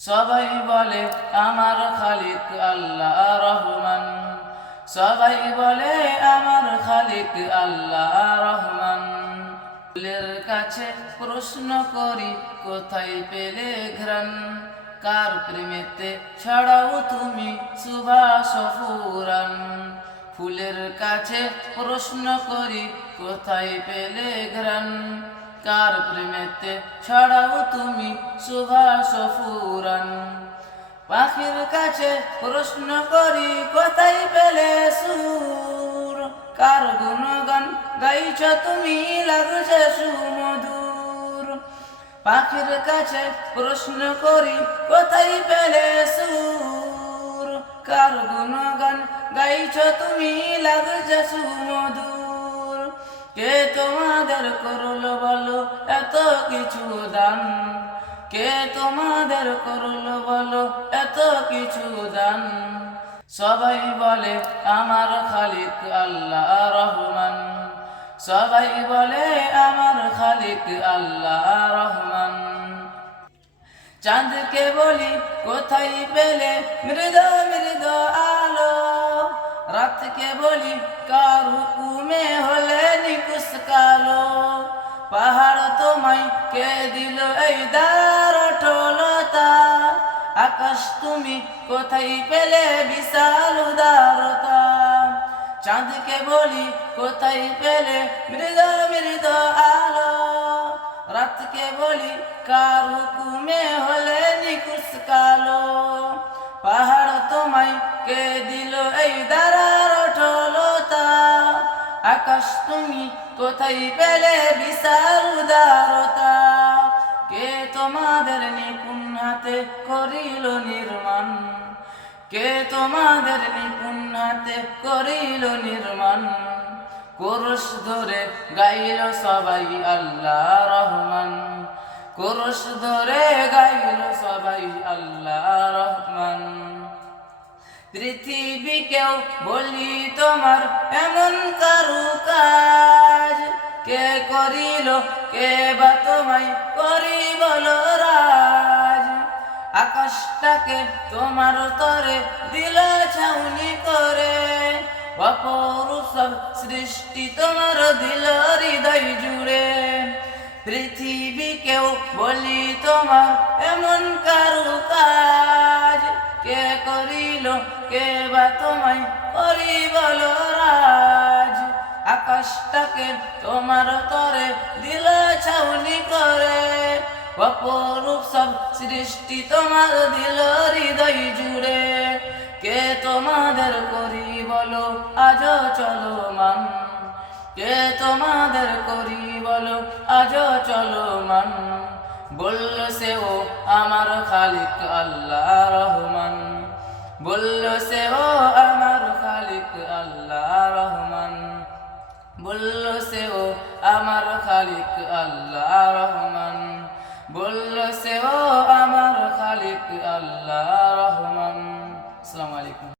সবাই বলে আমার খালিক আল্লাহ রহমান, সবাই বলে আমার খালিক আল্লাহ রহমান। ফুলের কাছে প্রশ্ন করি কোথায় পেলে ঘ্রাণ, কার প্রেমেতে ছড়াও তুমি সুবাস ফুরান। ফুলের কাছে প্রশ্ন করি কোথায় পেলে ঘ্রাণ, কার প্রেমেতে ছড়াও তুমি সুবাস ফুরান। পাখির কাছে প্রশ্ন করি কোথায় পেলে সুর, কার গুণগান গাইছ তুমি লাগছে সুমধুর। পাখির কাছে প্রশ্ন করি কোথায় পেলে সুর, কার গুণগান গাইছ তুমি লাগছে সুমধুর। কে তোমাদের করলো বলো এত কিছু দান, কে তোমাদের করলো বলো এত কিছু দান। সবাই বলে আমার খালিক আল্লাহ রহমান, সবাই বলে আমার খালিক আল্লাহ রহমান। চাঁদকে বলি কোথায় পেলে মৃদ মৃদ আলো, রাতকে বলি কার হুকুমে হলে নিকুশ কালো। পাহাড় তোমায় কে দিল এই দারঠলতা, আকাশ তুমি কোথায় পেলে বিশাল উদারতা। চাঁদকে বলি কোথায় পেলে মৃদ মৃদ আলো, রাতকে বলি কার হুকুমে হলে নিকুশ কালো। পাহাড় তোমায় কে দিল এই দারঠলতা, আকাশ তুমি কোথায় পেলে বিশাল উদারতা। কে তোমাদের নিপুণ হাতে করিল নির্মাণ, কে তোমাদের নিপুণ হাতে করিল নির্মাণ। কোরস ধরে গাইল সবাই আল্লাহ রহমান, কোরস ধরে গাইল সবাই আল্লাহ রহমান। পৃথিবীকেও বলি তোমার এমন কারুকাজ, কে করিল কে বা তোমায় করি বলো রাজ। আকাশটাকে তোমার তরে দিল ছাউনি করে, অপরূপ সব সৃষ্টি তোমার দিল হৃদয় জুড়ে। পৃথিবীকেও বলি তোমার এমন কারুকাজ, কে করিল কে বা তোমায় করি বলো রাজ। আকাশটাকে তোমার তরে দিল ছাউনি করে, অপরূপ সব সৃষ্টি তোমার দিল হৃদয় জুড়ে। কে তোমাদের করি বলো আজ চলমান, কে তোমাদের করি বলো আজ চলমান। বলল সে ও আমার খালিক আল্লাহ রহমান, বলল সে ও আমার খালিক আল্লাহ রহমান, বলল সে ও আমার খালিক আল্লাহ রহমান, বলল সে ও আমার খালিক আল্লাহ রহমান। আসসালামু আলাইকুম।